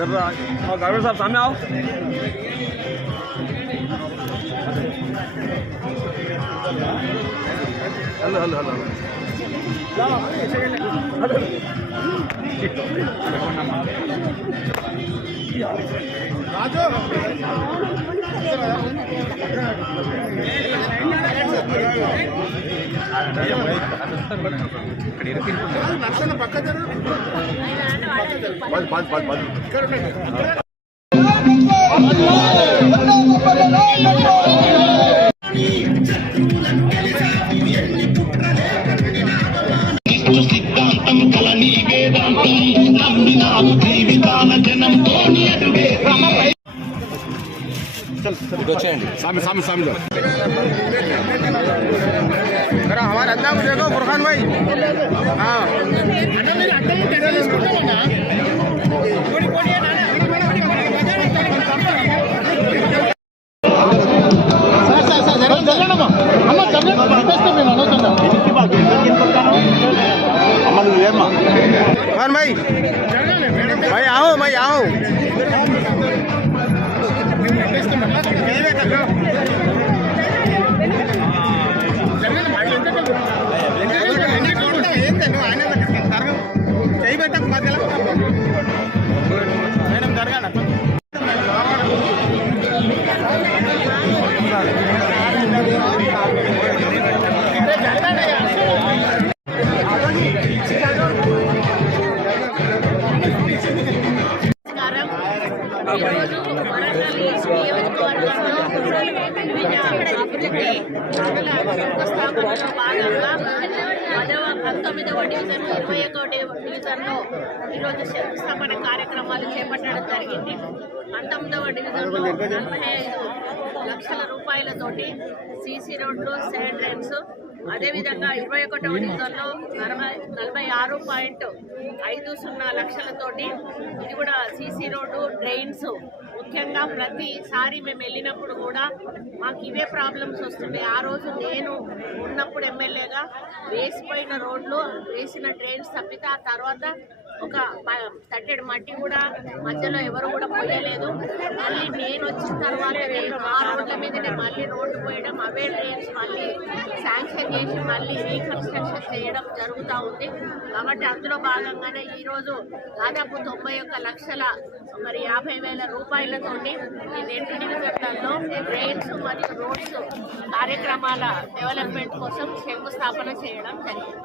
जरा गार्डन साहब सामने आओ। हेलो हेलो हेलो సిద్ధాంతం కలని వేదాంతం నమ్మినాము జీవితాల జనంతో వచ్చేయండి सामने सामने सामने जरा हमारे अड्डा को देखो फुरखान भाई। हाँ भाई भाई आओ भाई आओ। మేడం జరగాల పంతొమ్మిదవ డివిజన్ 21వ డివిజన్లో ఈరోజు శంకుస్థాపన కార్యక్రమాలు చేపట్టడం జరిగింది. 19వ డివిజన్లో 45 లక్షల రూపాయలతోటి సీసీ రోడ్లు, సైడ్ డ్రైన్స్, అదేవిధంగా 21వ డివిజన్లో 46.50 లక్షలతోటి ఇది కూడా సీసీ రోడ్డు, డ్రైన్స్. ముఖ్యంగా ప్రతిసారి మేము వెళ్ళినప్పుడు కూడా మాకు ఇవే ప్రాబ్లమ్స్ వస్తున్నాయి. ఆ రోజు నేను ఉన్నప్పుడు ఎమ్మెల్యేగా వేసిపోయిన రోడ్లు, వేసిన డ్రైన్స్ తప్పితే ఆ తర్వాత ఒక తట్టెడు మట్టి కూడా మధ్యలో ఎవరు కూడా పోయలేదు. మళ్ళీ నేను వచ్చిన తర్వాత ఆ రోడ్ల మీదనే మళ్ళీ రోడ్డు పోయడం, అవే డ్రైన్స్ మళ్ళీ శాంక్షన్ చేసి మళ్ళీ రీకన్స్ట్రక్షన్ చేయడం జరుగుతూ ఉంది. కాబట్టి అందులో భాగంగానే ఈరోజు దాదాపు 91 లక్షల 50,000 రూపాయలతోటి ఈ 2 డివిజన్లలో డ్రైన్స్ మరియు రోడ్స్ కార్యక్రమాల డెవలప్మెంట్ కోసం శంకుస్థాపన చేయడం జరిగింది.